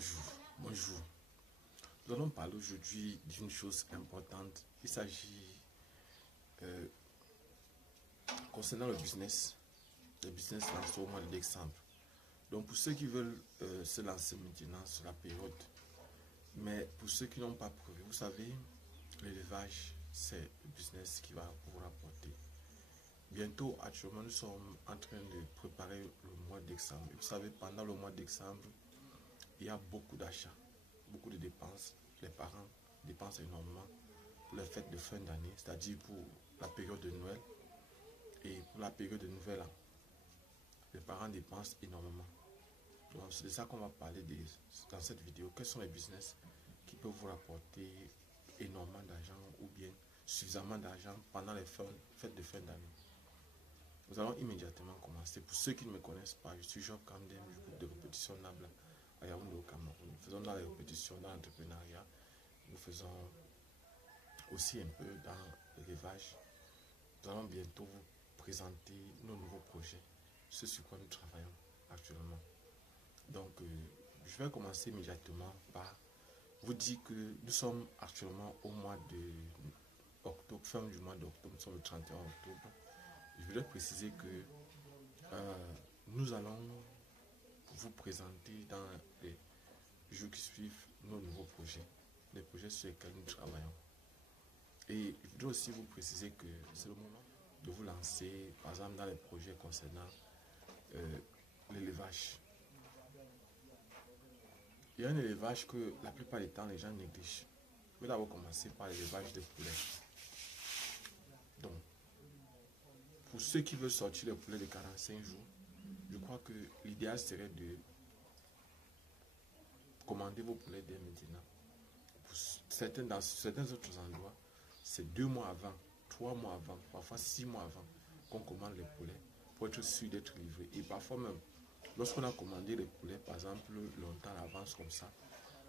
Bonjour, bonjour. Nous allons parler aujourd'hui d'une chose importante. Il s'agit concernant le business lancé au mois de décembre. Donc pour ceux qui veulent se lancer maintenant sur la période, mais pour ceux qui n'ont pas prévu, vous savez, l'élevage, c'est le business qui va vous rapporter. Bientôt, actuellement, nous sommes en train de préparer le mois de décembre. Vous savez, pendant le mois de décembre, il y a beaucoup d'achats, beaucoup de dépenses. Les parents dépensent énormément pour les fêtes de fin d'année, c'est-à-dire pour la période de Noël et pour la période de Nouvel An. Les parents dépensent énormément. Donc c'est de ça qu'on va parler dans cette vidéo. Quels sont les business qui peuvent vous rapporter énormément d'argent ou bien suffisamment d'argent pendant les fêtes de fin d'année. Nous allons immédiatement commencer. Pour ceux qui ne me connaissent pas, je suis Job Kamdem du groupe de répétition Nabla à Yaoundé au Cameroun. Nous faisons dans les répétitions, dans l'entrepreneuriat. Nous faisons aussi un peu dans l'élevage. Nous allons bientôt vous présenter nos nouveaux projets, ce sur quoi nous travaillons actuellement. Donc, je vais commencer immédiatement par vous dire que nous sommes actuellement au mois d'octobre, fin du mois d'octobre, nous sommes le 31 octobre. Je voudrais préciser que nous allons vous présenter dans les jours qui suivent nos nouveaux projets, les projets sur lesquels nous travaillons. Et je voudrais aussi vous préciser que c'est le moment de vous lancer, par exemple, dans les projets concernant l'élevage. Il y a un élevage que la plupart du temps les gens négligent. Je vais d'abord commencer par l'élevage de poulets. Donc, pour ceux qui veulent sortir le poulet de 45 jours, je crois que l'idéal serait de commander vos poulets dès maintenant. Dans certains autres endroits, c'est 2 mois avant, 3 mois avant, parfois 6 mois avant qu'on commande les poulets pour être sûr d'être livré. Et parfois même, lorsqu'on a commandé les poulets, par exemple, longtemps à l'avance comme ça,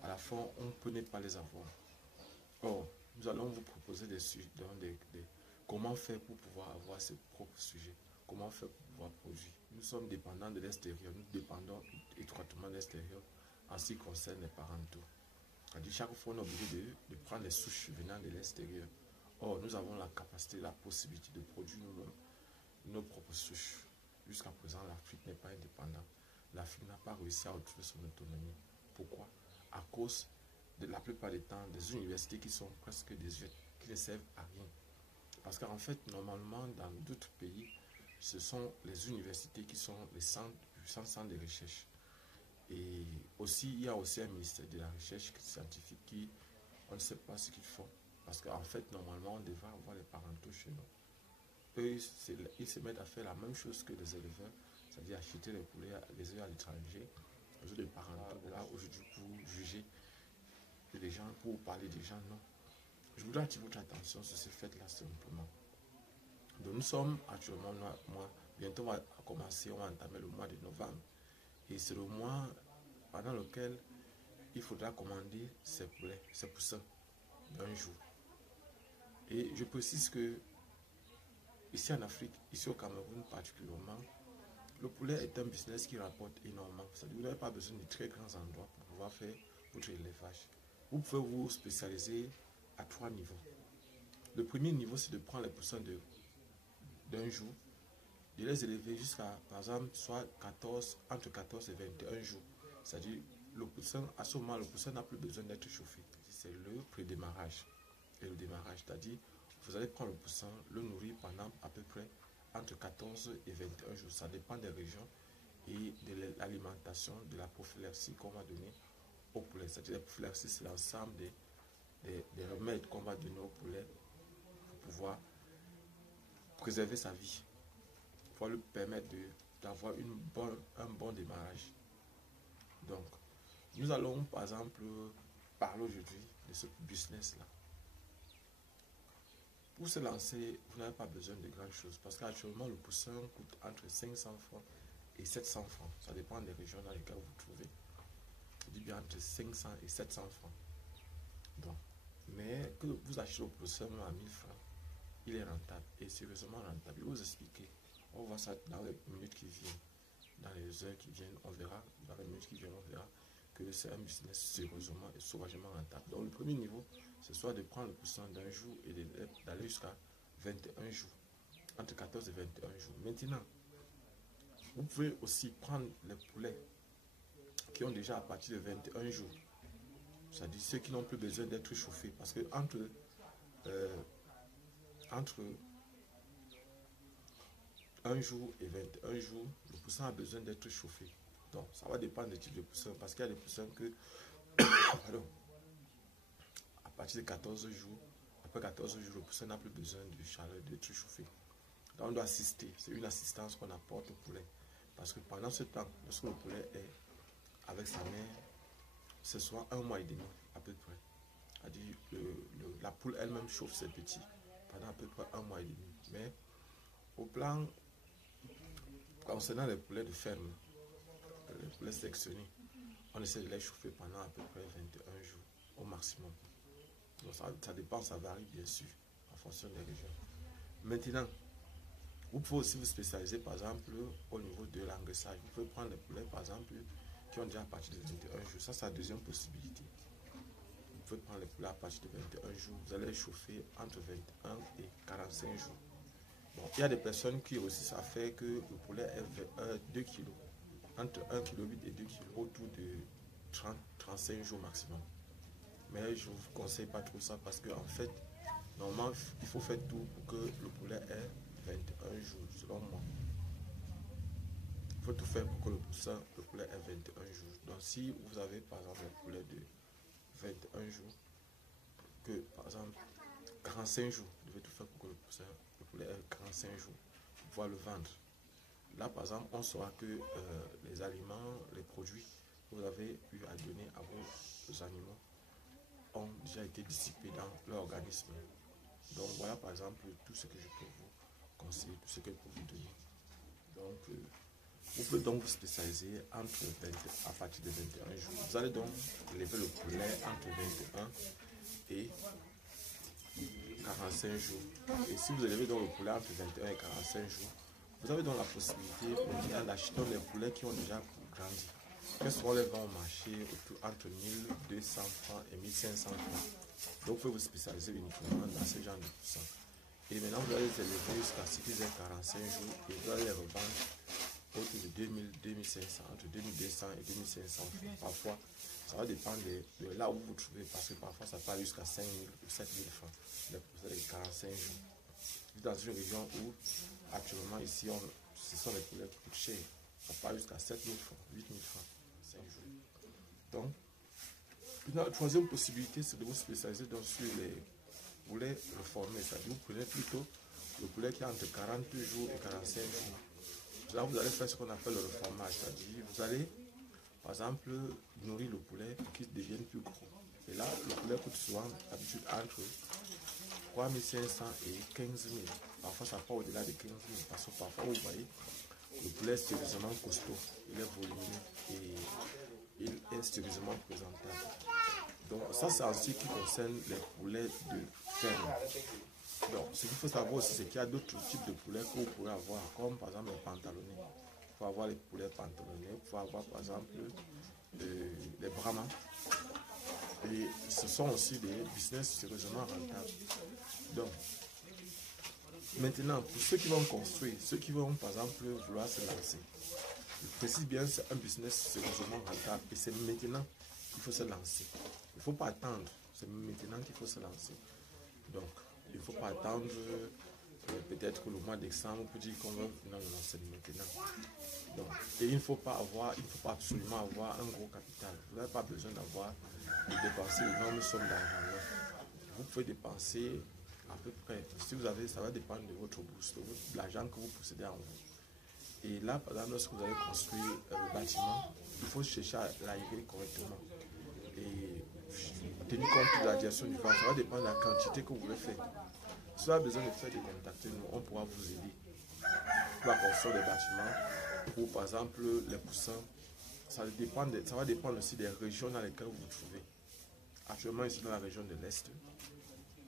à la fin, on ne peut ne pas les avoir. Or, nous allons vous proposer comment faire pour pouvoir avoir ses propres sujets, comment faire pour pouvoir produire. Nous sommes dépendants de l'extérieur, nous dépendons étroitement de l'extérieur en ce qui concerne les parentaux. C'est-à-dire chaque fois on est obligé de prendre les souches venant de l'extérieur. Or, nous avons la capacité, la possibilité de produire nos propres souches. Jusqu'à présent, l'Afrique n'est pas indépendante. L'Afrique n'a pas réussi à retrouver son autonomie. Pourquoi? À cause de la plupart des temps des universités qui sont presque désuètes, qui ne servent à rien. Parce qu'en fait, normalement, dans d'autres pays, ce sont les universités qui sont les centres de recherche. Et aussi, il y a aussi un ministère de la recherche scientifique qui, on ne sait pas ce qu'ils font. Parce qu'en fait, normalement, on devrait avoir les parentaux chez nous. Eux, ils se mettent à faire la même chose que les éleveurs, c'est-à-dire acheter les poulets, les œufs à l'étranger, les œufs de parentaux, là, aujourd'hui, pour juger des gens, pour parler des gens, non. Je voudrais attirer votre attention sur ce fait-là simplement. Donc nous sommes actuellement, bientôt on va commencer, on va entamer le mois de novembre. Et c'est le mois pendant lequel il faudra commander ces poulets, ces poussins d'un jour. Et je précise que ici en Afrique, ici au Cameroun particulièrement, le poulet est un business qui rapporte énormément. C'est-à-dire que vous n'avez pas besoin de très grands endroits pour pouvoir faire votre élevage. Vous pouvez vous spécialiser à 3 niveaux. Le premier niveau, c'est de prendre les poussins d'un jour, de les élever jusqu'à, par exemple, soit entre 14 et 21 jours. C'est-à-dire, le poussin, à ce moment, le poussin n'a plus besoin d'être chauffé. C'est le pré-démarrage. Et le démarrage, c'est-à-dire, vous allez prendre le poussin, le nourrir pendant à peu près entre 14 et 21 jours. Ça dépend des régions et de l'alimentation, de la prophylaxie qu'on va donner au poulet. C'est-à-dire, la prophylaxie, c'est l'ensemble des remèdes qu'on va donner au poulet pour pouvoir préserver sa vie, pour lui permettre d'avoir un bon démarrage. Donc, nous allons par exemple parler aujourd'hui de ce business-là. Pour se lancer, vous n'avez pas besoin de grandes choses parce qu'actuellement, le poussin coûte entre 500 francs et 700 francs. Ça dépend des régions dans lesquelles vous vous trouvez. Je dis bien entre 500 et 700 francs. Donc, mais que vous achetez le poussin à 1000 francs, il est rentable et sérieusement rentable. Je vais vous expliquer. On va voir ça dans les minutes qui viennent, dans les heures qui viennent. On verra, dans les minutes qui viennent, on verra que c'est un business sérieusement et sauvagement rentable. Donc le premier niveau, c'est soit de prendre le poussin d'un jour et d'aller jusqu'à 21 jours, entre 14 et 21 jours. Maintenant, vous pouvez aussi prendre les poulets qui ont déjà à partir de 21 jours, c'est-à-dire ceux qui n'ont plus besoin d'être chauffés, parce que entre 1 jour et 21 jours, le poussin a besoin d'être chauffé. Donc, ça va dépendre du type de poussin, parce qu'il y a des poussins que, pardon, à partir de 14 jours, après 14 jours, le poussin n'a plus besoin de chaleur, d'être chauffé. Donc, on doit assister, c'est une assistance qu'on apporte au poulet. Parce que pendant ce temps, lorsque le poulet est avec sa mère, ce soit 1 mois et demi à peu près. C'est-à-dire la poule elle-même chauffe ses petits pendant à peu près 1 mois et demi. Mais au plan concernant les poulets de ferme, les poulets sélectionnés, on essaie de les chauffer pendant à peu près 21 jours au maximum. Donc ça dépend, ça varie bien sûr en fonction des régions. Maintenant, vous pouvez aussi vous spécialiser par exemple au niveau de l'engraissage. Vous pouvez prendre les poulets par exemple qui ont déjà à partir de 21 jours. Ça, c'est la deuxième possibilité. Vous pouvez prendre les poulets à partir de 21 jours. Vous allez les chauffer entre 21 et 45 jours. Bon, il y a des personnes qui aussi, ça fait que le poulet est 2 kg. Entre 1,8 kg et 2 kg, autour de 30-35 jours maximum. Mais je ne vous conseille pas trop ça parce qu'en fait, normalement, il faut faire tout pour que le poulet ait 21 jours, selon moi. Il faut tout faire pour que le poulet ait 21 jours. Donc si vous avez par exemple un poulet de 21 jours, que par exemple 45 jours, vous devez tout faire pour que le poulet ait 45 jours pour pouvoir le vendre. Là par exemple, on saura que les aliments, les produits que vous avez eu à donner à vos animaux ont déjà été dissipés dans leur organisme. Donc voilà par exemple tout ce que je peux vous conseiller, tout ce que je peux vous donner. Donc vous pouvez donc vous spécialiser à partir de 21 jours. Vous allez donc lever le poulet entre 21 et 45 jours. Et si vous élevez donc le poulet entre 21 et 45 jours, vous avez donc la possibilité maintenant d'acheter les poulets qui ont déjà grandi. Quels seront les ventes au marché entre 1200 francs et 1500 francs. Donc vous pouvez vous spécialiser uniquement dans ce genre de poussins. Et maintenant vous allez les élever jusqu'à ce qu'ils aient 45 jours et vous allez les revendre autour de 2000, 2500, entre 2200 et 2500 francs. Parfois, ça va dépendre de là où vous trouvez, parce que parfois ça part jusqu'à 5000 ou 7000 francs. Vous avez 45 jours. Dans une région où actuellement ici, ce sont les poulets qui coûtent cher. Ça part jusqu'à 7000 francs, 8000 francs, 5 jours. Donc, la troisième possibilité, c'est de vous spécialiser sur les poulets reformés. C'est-à-dire vous prenez plutôt le poulet qui est entre 40 jours et 45 jours. Là, vous allez faire ce qu'on appelle le reformage, c'est-à-dire vous allez, par exemple, nourrir le poulet pour qu'il devienne plus gros. Et là, le poulet coûte souvent d'habitude entre 3500 et 15 000. Parfois, ça part au-delà de 15 000. Parce que parfois, vous voyez, le poulet est sérieusement costaud, il est volumineux et il est sérieusement présentable. Donc, ça, c'est en ce qui concerne les poulets de ferme. Donc, ce qu'il faut savoir aussi, c'est qu'il y a d'autres types de poulets que vous pourrez avoir, comme par exemple les pantalonnés. Il faut avoir les poulets pantalonnés, il faut avoir par exemple les brahmas. Et ce sont aussi des business sérieusement rentables. Donc, maintenant, pour ceux qui vont construire, ceux qui vont par exemple vouloir se lancer, je précise bien, c'est un business sérieusement rentable et c'est maintenant qu'il faut se lancer. Il ne faut pas attendre, c'est maintenant qu'il faut se lancer. Donc, il ne faut pas attendre peut-être que le mois décembre pour dire qu'on va. Non, c'est maintenant. Donc, et il ne faut pas absolument avoir un gros capital. Vous n'avez pas besoin de dépenser d'énormes sommes d'argent. Vous pouvez dépenser à peu près. Si vous avez, ça va dépendre de votre bourse, de l'argent que vous possédez en vous. Et là, par exemple, lorsque vous allez construire le bâtiment, il faut chercher à l'aérer correctement. Et tenir compte de la direction du vent, ça va dépendre de la quantité que vous voulez faire. Si vous avez besoin de faire des contacts, nous, on pourra vous aider pour la construction des bâtiments, ou par exemple les poussins. Ça va dépendre aussi des régions dans lesquelles vous vous trouvez. Actuellement, ici dans la région de l'Est,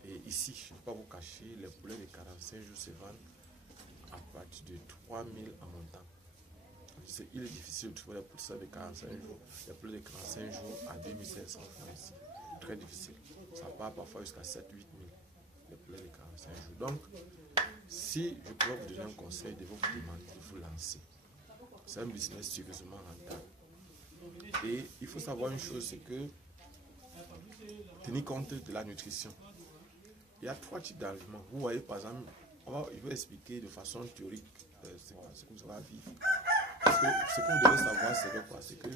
et ici, je ne vais pas vous cacher, les poulets de 45 jours se vendent à partir de 3000 en montant. il est difficile de trouver les poules de 45 jours. Les poules de 45 jours à 2500 francs ici. Très difficile. Ça part parfois jusqu'à 7-8 000. Les poules de 45 jours. Donc, si je pourrais vous donner un conseil, de vous demander de vous lancer. C'est un business sérieusement rentable. Et il faut savoir une chose, c'est que tenir compte de la nutrition. Il y a 3 types d'aliments. Vous voyez, par exemple, je vais expliquer de façon théorique ce que vous allez vivre. Parce que ce que vous devez savoir, c'est quoi? C'est que,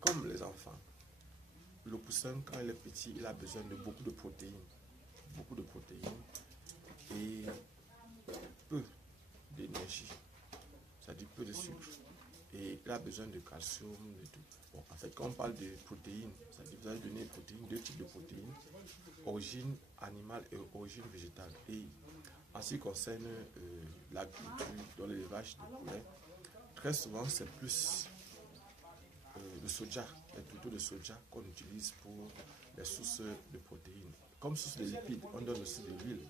comme les enfants, le poussin, quand il est petit, il a besoin de beaucoup de protéines. Beaucoup de protéines et peu d'énergie. C'est-à-dire peu de sucre. Et il a besoin de calcium et tout. Bon, en fait, quand on parle de protéines, c'est-à-dire vous allez donner des protéines, 2 types de protéines, origine animale et origine végétale. Et en ce qui concerne l'agriculture, dans l'élevage de poulets, très souvent c'est plus le soja, plutôt le soja qu'on utilise pour les sources de protéines. Comme source de lipides, on donne aussi de l'huile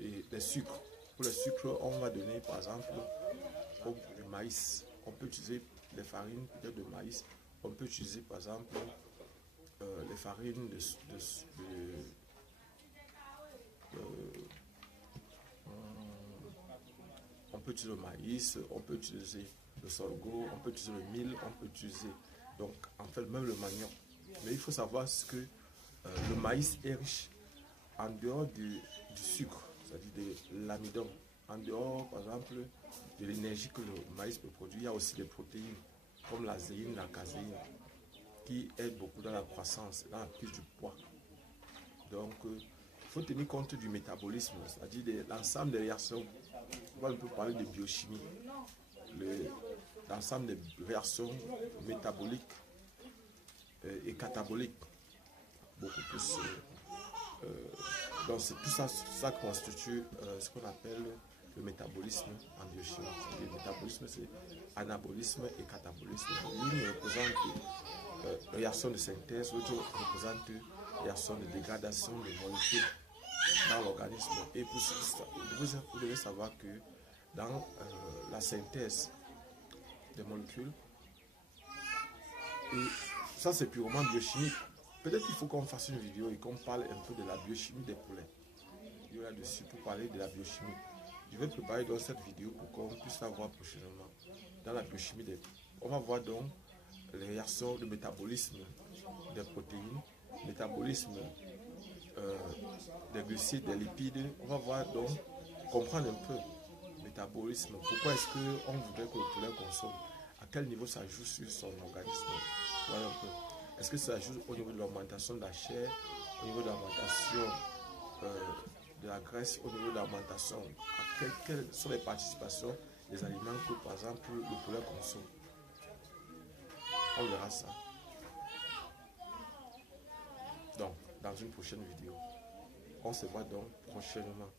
et les sucres. Pour les sucres, on va donner par exemple du maïs. On peut utiliser les farines peut-être de maïs. On peut utiliser par exemple les farines on peut utiliser le maïs, on peut utiliser le sorgho, on peut utiliser le mil, on peut utiliser donc en fait même le manioc. Mais il faut savoir que le maïs est riche en dehors du sucre, c'est-à-dire de l'amidon, en dehors par exemple de l'énergie que le maïs peut produire, il y a aussi des protéines comme la zéine, la caséine qui aident beaucoup dans la croissance, dans la prise du poids. Donc il faut tenir compte du métabolisme, c'est-à-dire de l'ensemble des réactions. On va un peu parler de biochimie, l'ensemble des réactions métaboliques et cataboliques, beaucoup plus. Donc c'est tout ça, ça constitue ce qu'on appelle le métabolisme en biochimie. Le métabolisme, c'est anabolisme et catabolisme. L'une représente réaction de synthèse, l'autre représente réaction de dégradation des molécules dans l'organisme. Et pour ça, vous devez savoir que dans la synthèse des molécules, et ça c'est purement biochimique. Peut-être qu'il faut qu'on fasse une vidéo et qu'on parle un peu de la biochimie des poulets. Il y aura dessus pour parler de la biochimie. Je vais préparer donc cette vidéo pour qu'on puisse la voir prochainement. Dans la biochimie des poulets, on va voir donc les réactions de métabolisme des protéines, métabolisme des glucides, des lipides. On va voir donc, comprendre un peu le métabolisme. Pourquoi est-ce qu'on voudrait que le poulet consomme? À quel niveau ça joue sur son organisme? Voilà un peu. Est-ce que ça joue au niveau de l'augmentation de la chair, au niveau de l'augmentation de la graisse, au niveau de l'augmentation? Quelles sont les participations des aliments que, par exemple, le poulet consomme? On verra ça. Donc, dans une prochaine vidéo. On se voit donc prochainement.